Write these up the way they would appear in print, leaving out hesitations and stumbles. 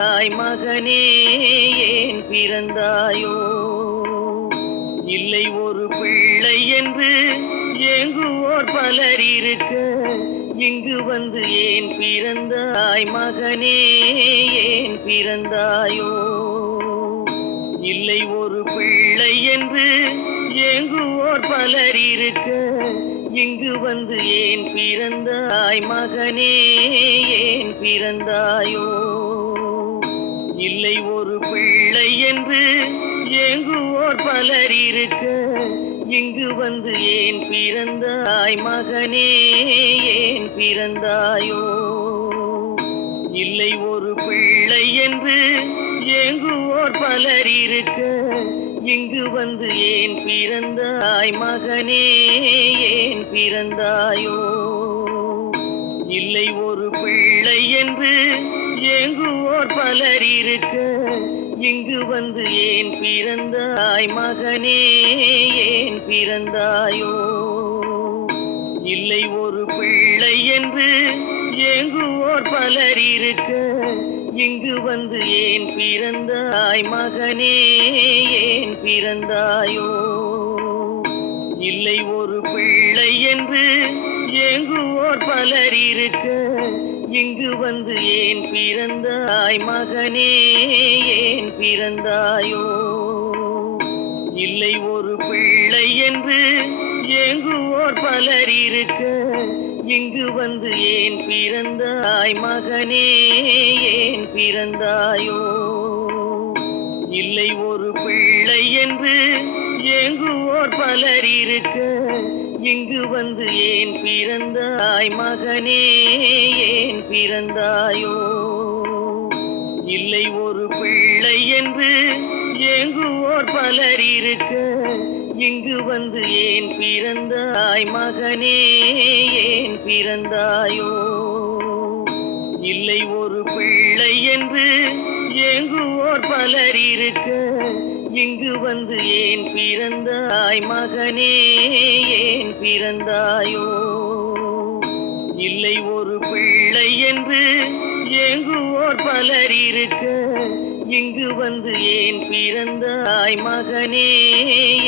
தாய் மகனே ஏன் பிறந்தாயோ? இல்லை ஒரு பிள்ளை என்று ஏங்குவோர் பலர் இருக்க, இங்கு வந்து ஏன் பிறந்தாய் மகனே ஏன் பிறந்தாயோ? இல்லை ஒரு பிள்ளை என்று ஏங்குவோர் பலர் இருக்க, இங்கு வந்து ஏன் பிறந்தாய் மகனே ஏன் பிறந்தாயோ? இல்லை ஒரு பிள்ளை என்று ஏங்குவோர் பலர் இருக்க, இங்கு வந்து ஏன் பிறந்தாய் மகனே ஏன் பிறந்தாயோ? இல்லை ஒரு பிள்ளை என்று ஏங்குவோர் பலர் இருக்க, இங்கு வந்து ஏன் பிறந்தாய் மகனே ஏன் பிறந்தாயோ? இல்லை ஒரு பிள்ளை என்று ஏங்குவோர் பலர் இருக்க, இங்கு வந்து ஏன் பிறந்தாய் மகனே ஏன் பிறந்தாயோ? இல்லை ஒரு பிள்ளை என்று ஏங்குவோர் பலர் இருக்க, இங்கு வந்து ஏன் பிறந்தாய் மகனே ஏன் பிறந்தாயோ? இல்லை ஒரு பிள்ளை என்று ஏங்குவோர் பலர் இருக்க, இங்கு வந்து ஏன் பிறந்தாய் மகனே ஏன் பிறந்தாயோ? இல்லை ஒரு பிள்ளை என்று ஏங்குவோர் பலர் இருக்க, இங்கு வந்து ஏன் பிறந்தாய் மகனே ஏன் பிறந்தாயோ? இல்லை ஒரு பிள்ளை என்று ஏங்குவோர் பலர் இருக்க, இங்கு வந்து ஏன் பிறந்தாய் மகனே ஏன் பிறந்தாயோ? இல்லை ஒரு பிள்ளை என்று ஏங்குவோர் பலர் இருக்க, இங்கு வந்து ஏன் பிறந்தாய் மகனே ஏன் பிறந்தாயோ? இல்லை ஒரு பிள்ளை என்று ஏங்குவோர் பலர் இருக்க, இங்கு வந்து ஏன் பிறந்தாய் மகனே ஏன் பிறந்தாயோ? இல்லை ஒரு பிள்ளை என்று ஏங்குவோர் பலர் இருக்க, இங்கு வந்து ஏன் பிறந்தாய் மகனே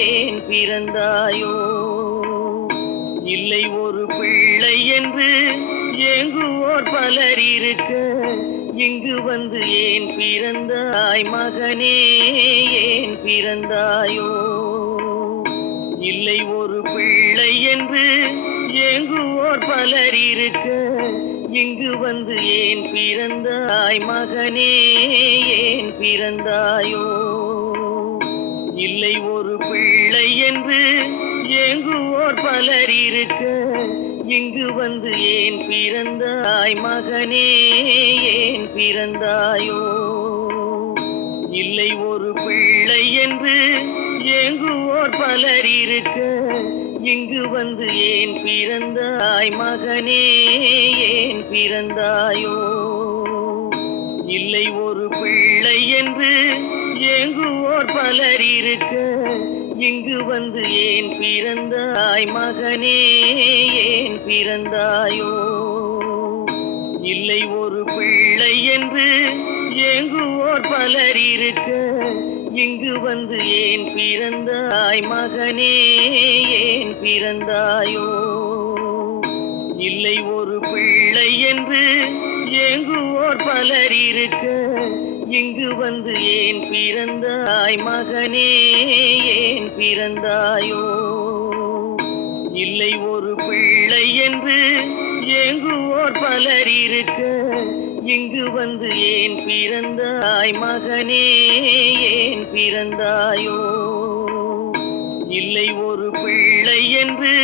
ஏன் பிறந்தாயோ? இல்லை ஒரு பிள்ளை என்று ஏங்குவோர் பலர் இருக்க, இங்கு வந்து ஏன் பிறந்தாய் மகனே ஏன் பிறந்தாயோ? இல்லை ஒரு பிள்ளை என்று ஏங்குவோர் பலர் இருக்க, இங்கு வந்து ஏன் பிறந்தாய் மகனே ஏன் பிறந்தாயோ? இல்லை ஒரு பிள்ளை என்று ஏங்குவோர் பலர் இருக்க, இங்கு வந்து ஏன் பிறந்தாய் மகனே ஏன் பிறந்தாயோ? இல்லை ஒரு பிள்ளை என்று ஏங்குவோர் பலர் இருக்க, இங்கு வந்து ஏன் பிறந்தாய் மகனே ஏன் பிறந்தாயோ? இல்லை ஒரு பிள்ளை என்று ஏங்குவோர் பலர் இருக்க, இங்கு வந்து ஏன் பிறந்தாய் மகனே ஏன் பிறந்தாயோ? இல்லை ஒரு பிள்ளை என்று ஏங்குவோர் பலர் இருக்க, இங்கு வந்து ஏன் பிறந்தாய் மகனே ஏன் பிறந்தாயோ? இல்லை ஒரு பிள்ளை என்று ஏங்குவோர் பலர் இருக்க, இங்கு வந்து ஏன் பிறந்தாய் மகனே ஏன் பிறந்தாயோ? இல்லை ஒரு பிள்ளை என்று ஏங்குவோர் பலர் இருக்க, இங்கு வந்து ஏன் பிறந்தாய் மகனே ஏன் பிறந்தாயோ? இல்லை ஒரு பிள்ளை என்று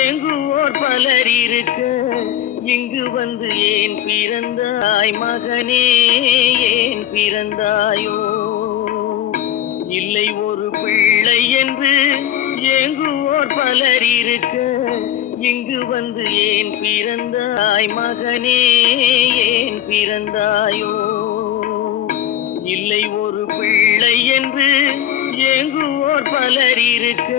ஏங்குவோர் பலர் இருக்க, இங்கு வந்து ஏன் பிறந்தாய் மகனே ஏன் பிறந்தாயோ? இல்லை ஒரு பிள்ளை என்று ஏங்குவோர் பலர் இருக்க, இங்கு வந்து ஏன் பிறந்தாய் மகனே ஏன் பிறந்தாயோ? இல்லை ஒரு பிள்ளை என்று ஏங்குவோர் பலர் இருக்க,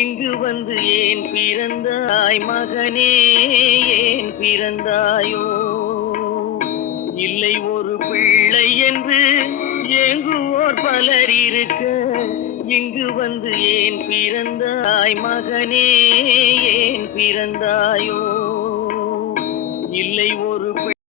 இங்கு வந்து ஏன் பிறந்தாய் மகனே ஏன் பிறந்தாயோ? இல்லை ஒரு பிள்ளை என்று ஏங்குவோர் பலர் இருக்க இங்கு வந்து ஏன் பிறந்தாய் மகனே, ஏன் பிறந்தாயோ? இல்லை ஒரு